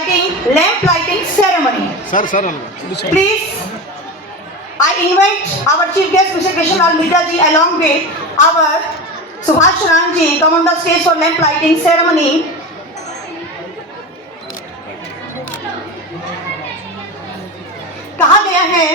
lamp lighting ceremony. Sir. Please, I invite our chief guest, Mr. Krishnalal Mitra ji, along with our Subhash Sharan ji, come on the stage for lamp lighting ceremony. कहा गया है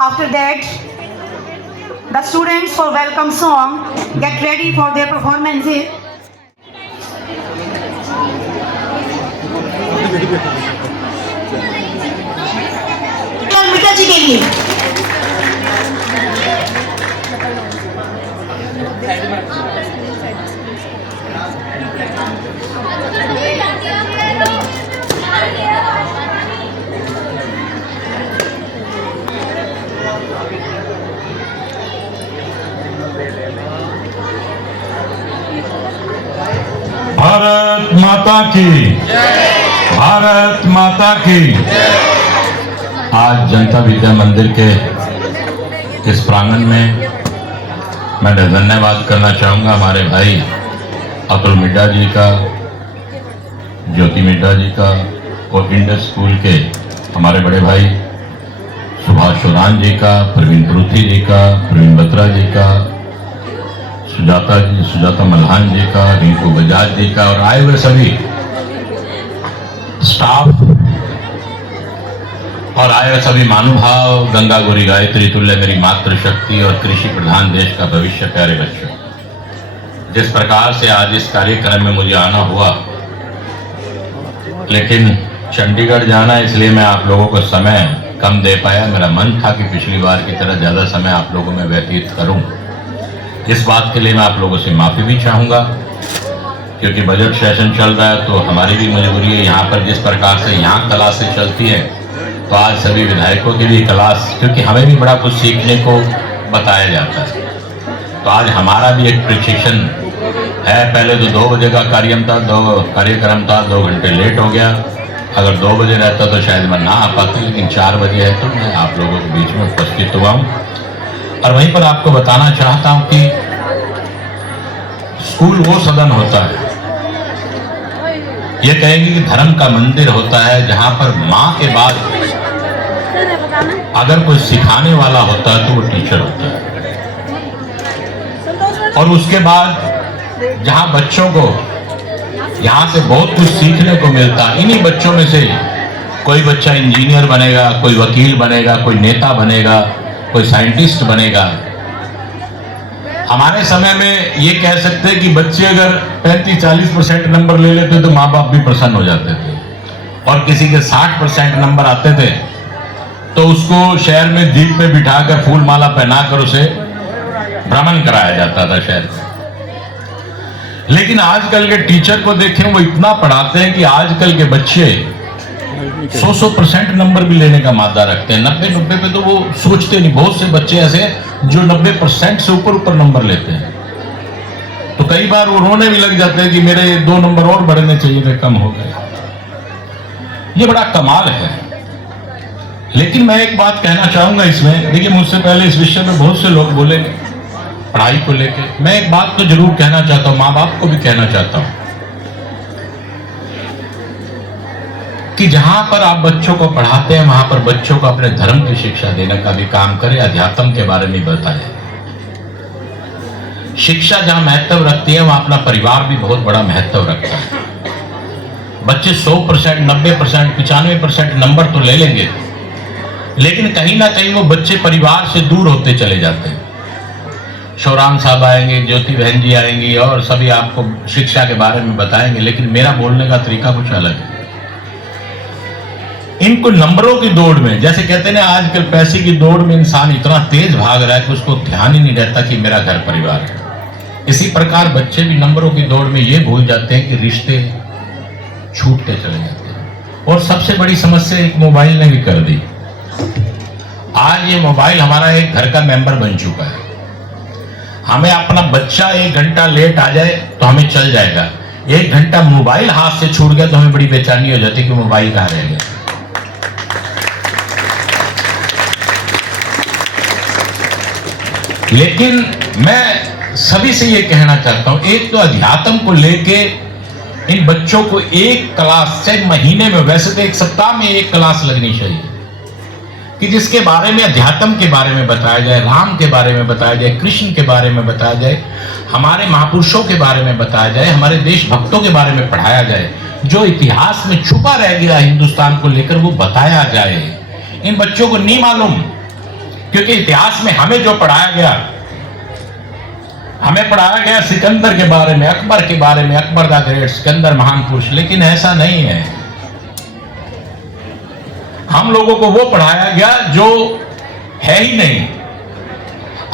After that, the students for welcome song get ready for their performances. मीठा जी के लिए भारत माता की भारत माता की। आज जनता विद्या मंदिर के इस प्रांगण में मैं धन्यवाद करना चाहूँगा हमारे भाई अतुल मिड्डा जी का, ज्योति मिड्डा जी का और इंडस स्कूल के हमारे बड़े भाई सुभाष शोरान जी का, प्रवीण परूथी जी का, प्रवीण बत्रा जी का, सुजाता मल्हान जी का, रिंकू बजाज जी का और आए हुए सभी स्टाफ और आए हुए सभी महानुभाव, गंगा गौरी गायत्री तुल्य मेरी मातृशक्ति और कृषि प्रधान देश का भविष्य। प्यारे बच्चों, जिस प्रकार से आज इस कार्यक्रम में मुझे आना हुआ, लेकिन चंडीगढ़ जाना इसलिए मैं आप लोगों को समय कम दे पाया। मेरा मन था कि पिछली बार की तरह ज़्यादा समय आप लोगों में व्यतीत करूं। इस बात के लिए मैं आप लोगों से माफ़ी भी चाहूँगा, क्योंकि बजट सेशन चल रहा है तो हमारी भी मजबूरी है। यहाँ पर जिस प्रकार से यहाँ क्लासेस चलती है तो आज सभी विधायकों की भी क्लास, क्योंकि हमें भी बड़ा कुछ सीखने को बताया जाता है, तो आज हमारा भी एक प्रशिक्षण है। पहले तो 2 बजे का कार्यक्रम था, 2 घंटे लेट हो गया। अगर 2 बजे रहता तो शायद मैं ना आ पाती, लेकिन 4 बजे है तो मैं आप लोगों के बीच में उपस्थित हुआ हूँ। और वहीं पर आपको बताना चाहता हूँ कि स्कूल वो सदन होता है, ये कहेंगे कि धर्म का मंदिर होता है, जहां पर माँ के बाद अगर कोई सिखाने वाला होता है तो वो टीचर होता है। और उसके बाद जहां बच्चों को यहां से बहुत कुछ सीखने को मिलता है। इन्हीं बच्चों में से कोई बच्चा इंजीनियर बनेगा, कोई वकील बनेगा, कोई नेता बनेगा, कोई साइंटिस्ट बनेगा। हमारे समय में ये कह सकते हैं कि बच्चे अगर 35-40% नंबर ले लेते तो माँ बाप भी प्रसन्न हो जाते थे, और किसी के 60% नंबर आते थे तो उसको शहर में दीप में बिठाकर फूल माला पहनाकर उसे भ्रमण कराया जाता था शहर में। लेकिन आजकल के टीचर को देखें, वो इतना पढ़ाते हैं कि आजकल के बच्चे 100% नंबर भी लेने का मादा रखते हैं। 90 पे तो वो सोचते नहीं। बहुत से बच्चे ऐसे जो 90% से ऊपर नंबर लेते हैं, तो कई बार वो रोने भी लग जाते हैं कि मेरे 2 नंबर और बढ़ने चाहिए थे, कम हो गए। ये बड़ा कमाल है। लेकिन मैं एक बात कहना चाहूंगा इसमें, देखिए मुझसे पहले इस विषय में बहुत से लोग बोलेंगे पढ़ाई को लेकर। मैं एक बात तो जरूर कहना चाहता हूं, माँ बाप को भी कहना चाहता हूं कि जहां पर आप बच्चों को पढ़ाते हैं वहां पर बच्चों को अपने धर्म की शिक्षा देने का भी काम करें, अध्यात्म के बारे में बताएं। शिक्षा जहां महत्व रखती है वहां अपना परिवार भी बहुत बड़ा महत्व रखता है। बच्चे 100%, 90%, 95% नंबर तो ले लेंगे, लेकिन कहीं ना कहीं वो बच्चे परिवार से दूर होते चले जाते हैं। शोराम साहब आएंगे, ज्योति बहन जी आएंगी और सभी आपको शिक्षा के बारे में बताएंगे, लेकिन मेरा बोलने का तरीका कुछ अलग है। इनको नंबरों की दौड़ में, जैसे कहते हैं ना आजकल पैसे की दौड़ में इंसान इतना तेज भाग रहा है कि उसको ध्यान ही नहीं रहता कि मेरा घर परिवार है। इसी प्रकार बच्चे भी नंबरों की दौड़ में ये भूल जाते हैं कि रिश्ते छूटते चले जाते हैं। और सबसे बड़ी समस्या एक मोबाइल ने भी कर दी। आज ये मोबाइल हमारा एक घर का मेंबर बन चुका है। हमें अपना बच्चा 1 घंटा लेट आ जाए तो हमें चल जाएगा, 1 घंटा मोबाइल हाथ से छूट गया तो हमें बड़ी बेचैनी हो जाती कि मोबाइल कहाँ रह गया। लेकिन मैं सभी से ये कहना चाहता हूं, एक तो अध्यात्म को लेके इन बच्चों को एक क्लास, चाहे महीने में, वैसे तो 1 सप्ताह में 1 क्लास लगनी चाहिए कि जिसके बारे में, अध्यात्म के बारे में बताया जाए, राम के बारे में बताया जाए, कृष्ण के बारे में बताया जाए, हमारे महापुरुषों के बारे में बताया जाए, हमारे देशभक्तों के बारे में पढ़ाया जाए, जो इतिहास में छुपा रह गया हिंदुस्तान को लेकर वो बताया जाए। इन बच्चों को नहीं मालूम, क्योंकि इतिहास में हमें जो पढ़ाया गया, हमें पढ़ाया गया सिकंदर के बारे में, अकबर के बारे में, अकबर द ग्रेट, सिकंदर महान पुरुष, लेकिन ऐसा नहीं है। हम लोगों को वो पढ़ाया गया जो है ही नहीं।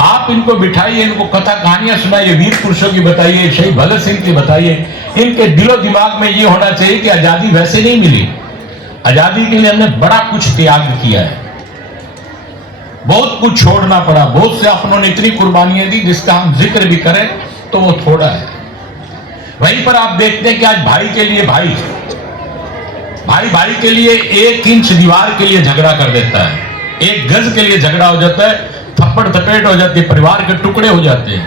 आप इनको बिठाइए, इनको कथा कहानियां सुनाइए, वीर पुरुषों की बताइए, शहीद भगत सिंह की बताइए, इनके दिलो दिमाग में ये होना चाहिए कि आजादी वैसे नहीं मिली, आजादी के लिए हमने बड़ा कुछ त्याग किया है, बहुत कुछ छोड़ना पड़ा, बहुत से अपनों ने इतनी कुर्बानियां दी जिसका हम जिक्र भी करें तो वो थोड़ा है। वहीं पर आप देखते हैं कि आज भाई के लिए भाई के लिए 1 इंच दीवार के लिए झगड़ा कर देता है, 1 गज के लिए झगड़ा हो जाता है, थप्पड़ थपेट हो जाती है, परिवार के टुकड़े हो जाते हैं।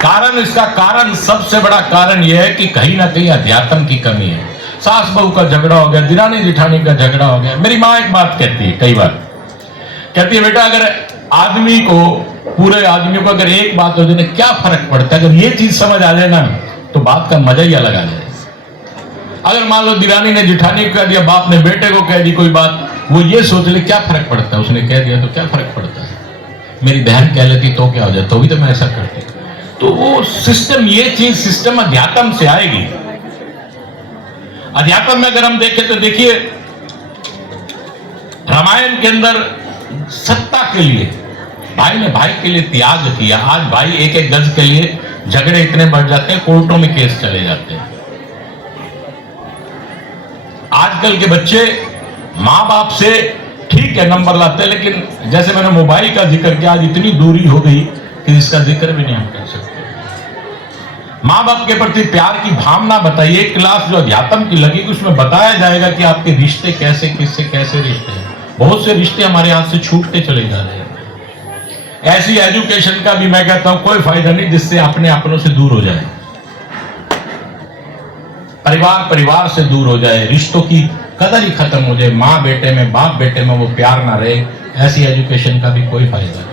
कारण, इसका कारण, सबसे बड़ा कारण यह है कि कहीं ना कहीं अध्यात्म की कमी है। सास बहू का झगड़ा हो गया, दिरानी जिठानी का झगड़ा हो गया। मेरी माँ एक बात कहती है, कई बार कहती है, बेटा अगर आदमी को, पूरे आदमी को अगर एक बात हो जाए क्या फर्क पड़ता है, अगर ये चीज समझ आ जाए ना तो बात का मजा ही अलग आ जाए। अगर मान लो दिरानी ने जिठानी को कह दिया, बाप ने बेटे को कह दी कोई बात, वो ये सोच ले क्या फर्क पड़ता है, उसने कह दिया तो क्या फर्क पड़ता है, मेरी बहन कह लेती तो क्या हो जाए, तो भी तो मैं ऐसा करती। तो वो सिस्टम, ये चीज सिस्टम अध्यात्म से आएगी। अध्यात्म में अगर हम देखें तो देखिए, रामायण के अंदर सत्ता के लिए भाई ने भाई के लिए त्याग किया। आज भाई 1-1 गज के लिए झगड़े इतने बढ़ जाते हैं, कोर्टों में केस चले जाते हैं। आजकल के बच्चे माँ बाप से ठीक है नंबर लाते हैं, लेकिन जैसे मैंने मोबाइल का जिक्र किया, आज इतनी दूरी हो गई कि इसका जिक्र भी नहीं हम कर सकते। माँ बाप के प्रति प्यार की भावना बताइए। एक क्लास जो अध्यात्म की लगी, उसमें बताया जाएगा कि आपके रिश्ते कैसे, किससे कैसे रिश्ते हैं। बहुत से रिश्ते हमारे हाथ से छूटते चले जा रहे हैं। ऐसी एजुकेशन का भी मैं कहता हूं कोई फायदा नहीं जिससे अपने अपनों से दूर हो जाए, परिवार से दूर हो जाए, रिश्तों की कदर ही खत्म हो जाए, माँ बेटे में, बाप बेटे में वो प्यार ना रहे। ऐसी एजुकेशन का भी कोई फायदा नहीं।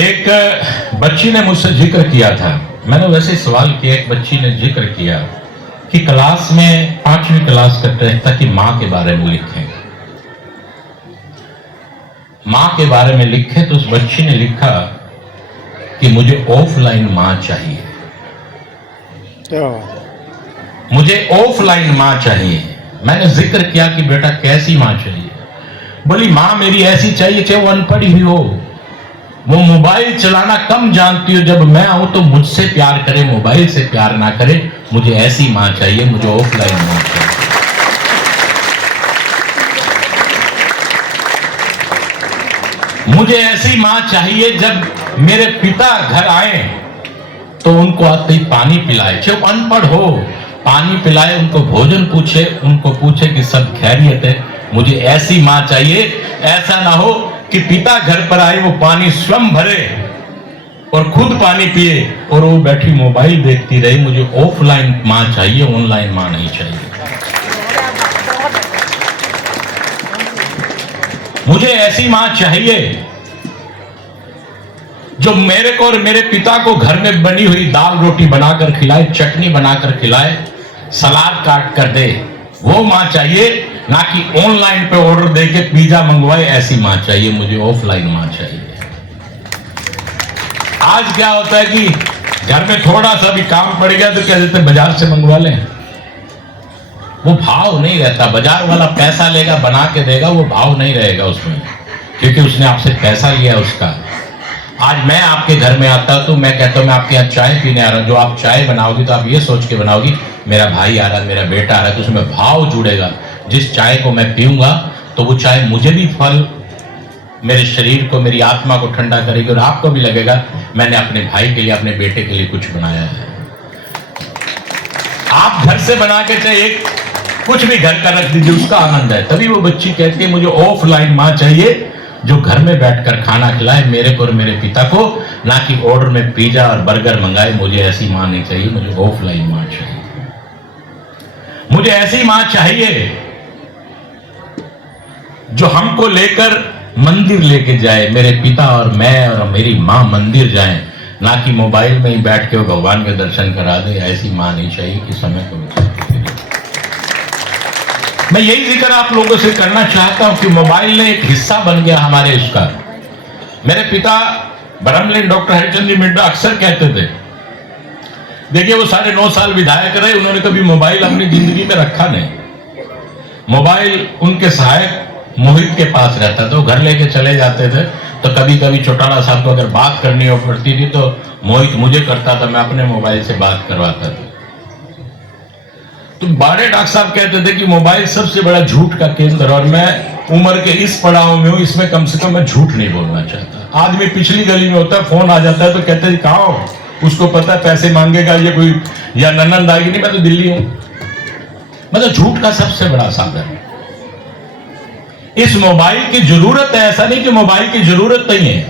एक बच्ची ने मुझसे जिक्र किया था, मैंने वैसे सवाल किया, एक बच्ची ने जिक्र किया कि क्लास में 5वीं क्लास का टेस्ट था कि माँ के बारे में लिखें, माँ के बारे में लिखे। तो उस बच्ची ने लिखा कि मुझे ऑफलाइन माँ चाहिए, मुझे ऑफलाइन माँ चाहिए। मैंने जिक्र किया कि बेटा कैसी माँ चाहिए? बोली माँ मेरी ऐसी चाहिए कि वो अनपढ़ ही हो, वो मोबाइल चलाना कम जानती हो, जब मैं आऊं तो मुझसे प्यार करे, मोबाइल से प्यार ना करे। मुझे ऐसी माँ चाहिए, मुझे ऑफलाइन माँ चाहिए। मुझे ऐसी माँ चाहिए जब मेरे पिता घर आए तो उनको आते ही पानी पिलाए, चाहे अनपढ़ हो, पानी पिलाए, उनको भोजन पूछे, उनको पूछे कि सब खैरियत है। मुझे ऐसी माँ चाहिए, ऐसा ना हो कि पिता घर पर आए, वो पानी स्वयं भरे और खुद पानी पिए और वो बैठी मोबाइल देखती रही। मुझे ऑफलाइन माँ चाहिए, ऑनलाइन माँ नहीं चाहिए। मुझे ऐसी माँ चाहिए जो मेरे को और मेरे पिता को घर में बनी हुई दाल रोटी बनाकर खिलाए, चटनी बनाकर खिलाए, सलाद काट कर दे। वो माँ चाहिए, ना कि ऑनलाइन पे ऑर्डर देके पिज्जा मंगवाए। ऐसी माँ चाहिए, मुझे ऑफलाइन माँ चाहिए। आज क्या होता है कि घर में थोड़ा सा भी काम पड़ गया तो कह देते बाजार से मंगवा लें। वो भाव नहीं रहता, बाजार वाला पैसा लेगा, बना के देगा, वो भाव नहीं रहेगा उसमें, क्योंकि उसने आपसे पैसा लिया उसका। आज मैं आपके घर में आता तो मैं कहता हूं मैं आपके यहाँ चाय पीने आ रहा हूं, जो आप चाय बनाओगी तो आप ये सोच के बनाओगी मेरा भाई आ रहा है, मेरा बेटा आ रहा है, तो उसमें भाव जुड़ेगा। जिस चाय को मैं पीऊंगा तो वो चाय मुझे भी फल मेरे शरीर को, मेरी आत्मा को ठंडा करेगी और आपको भी लगेगा मैंने अपने भाई के लिए, अपने बेटे के लिए कुछ बनाया है। आप घर से बना के चाहे एक कुछ भी घर का रख दीजिए, उसका आनंद है। तभी वो बच्ची कहती है मुझे ऑफलाइन माँ चाहिए जो घर में बैठकर खाना खिलाए मेरे को और मेरे पिता को, ना कि ऑर्डर में पिज्जा और बर्गर मंगाए। मुझे ऐसी माँ नहीं चाहिए, मुझे ऑफलाइन माँ चाहिए। मुझे ऐसी माँ चाहिए जो हमको लेकर मंदिर लेके जाए, मेरे पिता और मैं और मेरी माँ मंदिर जाएं, ना कि मोबाइल में ही बैठ के वो भगवान के दर्शन करा दे। ऐसी माँ नहीं चाहिए कि समय को मैं यही जिक्र आप लोगों से करना चाहता हूं कि मोबाइल ने एक हिस्सा बन गया हमारे उसका। मेरे पिता ब्रह्मलीन डॉक्टर हरिचंद जी मिड्डा अक्सर कहते थे, देखिए वो 9.5 साल विधायक रहे, उन्होंने कभी मोबाइल अपनी जिंदगी में रखा नहीं। मोबाइल उनके सहायक मोहित के पास रहता था, वो घर लेके चले जाते थे, तो कभी कभी चौटाला साहब को अगर बात करनी हो पड़ती थी तो मोहित मुझे करता था, मैं अपने मोबाइल से बात करवाता था। तो बड़े डॉक्टर साहब कहते थे कि मोबाइल सबसे बड़ा झूठ का केंद्र, और मैं उम्र के इस पड़ाव में हूं, इसमें कम से कम मैं झूठ नहीं बोलना चाहता। आदमी पिछली गली में होता है, फोन आ जाता है तो कहते हैं कहाँ हो, उसको पता है पैसे मांगेगा ये कोई या ननंद आएगी, नहीं मैं तो दिल्ली हूं। मतलब झूठ का सबसे बड़ा साधन। इस मोबाइल की जरूरत है, ऐसा नहीं कि मोबाइल की जरूरत नहीं है।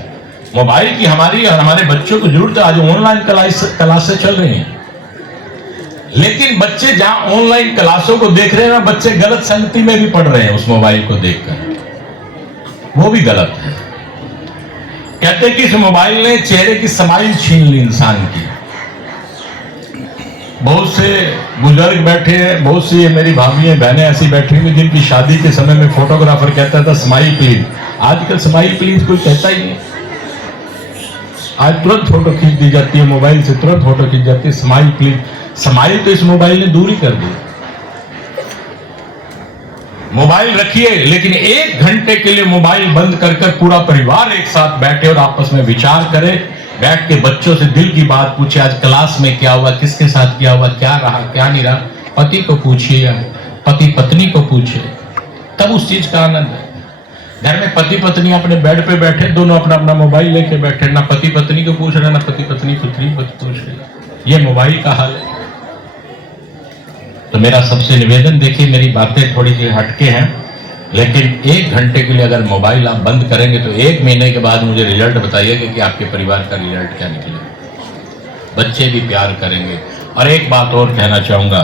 मोबाइल की हमारी और हमारे बच्चों को जरूरत है। आज ऑनलाइन क्लासें चल रही हैं, लेकिन बच्चे जहां ऑनलाइन क्लासों को देख रहे हैं, बच्चे गलत संगति में भी पढ़ रहे हैं उस मोबाइल को देखकर, वो भी गलत है। कहते हैं कि इस मोबाइल ने चेहरे की स्माइल छीन ली इंसान की। बहुत से बुजुर्ग बैठे हैं, बहुत सी मेरी भाभी बहनें ऐसी बैठी हुई जिनकी शादी के समय में फोटोग्राफर कहता था स्माइल प्लीज। आजकल स्माइल प्लीज कोई कहता ही नहीं। आज तुरंत फोटो खींच दी जाती है, मोबाइल से तुरंत फोटो खींच जाती है, स्माइल प्लीज। स्माइल तो इस मोबाइल ने दूर ही कर दी। मोबाइल रखिए, लेकिन 1 घंटे के लिए मोबाइल बंद कर पूरा परिवार एक साथ बैठे और आपस में विचार करे, बैठ के बच्चों से दिल की बात पूछे, आज क्लास में क्या हुआ, किसके साथ क्या हुआ, क्या रहा क्या नहीं रहा। पति को पूछिए या पति पत्नी को पूछे, तब उस चीज का आनंद है। घर में पति पत्नी अपने बेड पे बैठे, दोनों अपना अपना मोबाइल लेके बैठे, ना पति पत्नी को पूछ रहे, ना पति पत्नी पुत्री को पूछ रहे। ये मोबाइल का हाल है। तो मेरा सबसे निवेदन, देखिए मेरी बातें थोड़ी सी हटके हैं, लेकिन 1 घंटे के लिए अगर मोबाइल आप बंद करेंगे तो 1 महीने के बाद मुझे रिजल्ट बताइएगा कि आपके परिवार का रिजल्ट क्या निकलेगा। बच्चे भी प्यार करेंगे। और एक बात और कहना चाहूंगा,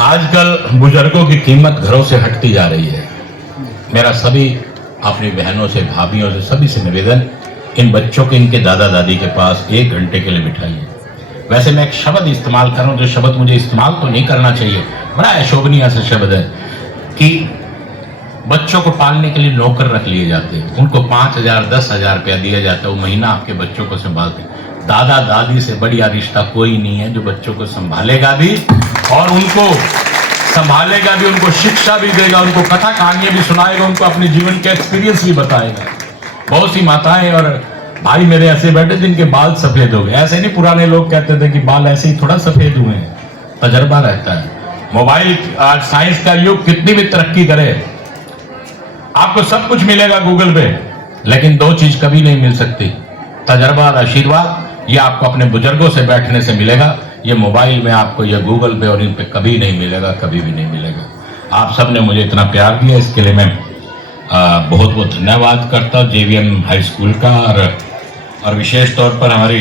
आजकल बुजुर्गों की कीमत घरों से हटती जा रही है। मेरा सभी अपनी बहनों से, भाभीयों से, सभी से निवेदन, इन बच्चों को इनके दादा दादी के पास 1 घंटे के लिए बिठाइए। वैसे मैं एक शब्द इस्तेमाल कर रहा हूं, जो शब्द मुझे इस्तेमाल तो नहीं करना चाहिए, बड़ा अशोभनीय सा शब्द है कि बच्चों को पालने के लिए नौकर रख लिए जाते हैं, उनको 5,000 10,000 रुपया दिया जाता है, वो महीना आपके बच्चों को संभालते। दादा दादी से बढ़िया रिश्ता कोई नहीं है, जो बच्चों को संभालेगा भी और उनको संभालेगा भी, उनको शिक्षा भी देगा, उनको कथा कहानियां भी सुनाएगा, उनको अपने जीवन के एक्सपीरियंस भी बताएगा। बहुत सी माताएं और भाई मेरे ऐसे बैठे जिनके बाल सफेद हो गए। ऐसे नहीं, पुराने लोग कहते थे कि बाल ऐसे ही थोड़ा सफेद हुए हैं, तजर्बा रहता है। मोबाइल, आज साइंस का युग, कितनी भी तरक्की करे, आपको सब कुछ मिलेगा गूगल पे, लेकिन 2 चीज कभी नहीं मिल सकती, तजर्बा और आशीर्वाद। ये आपको अपने बुजुर्गों से बैठने से मिलेगा, ये मोबाइल में आपको, ये गूगल पे और इन पे कभी नहीं मिलेगा, कभी भी नहीं मिलेगा। आप सबने मुझे इतना प्यार दिया, इसके लिए मैं बहुत बहुत धन्यवाद करता हूँ JVM हाई स्कूल का, और विशेष तौर पर हमारी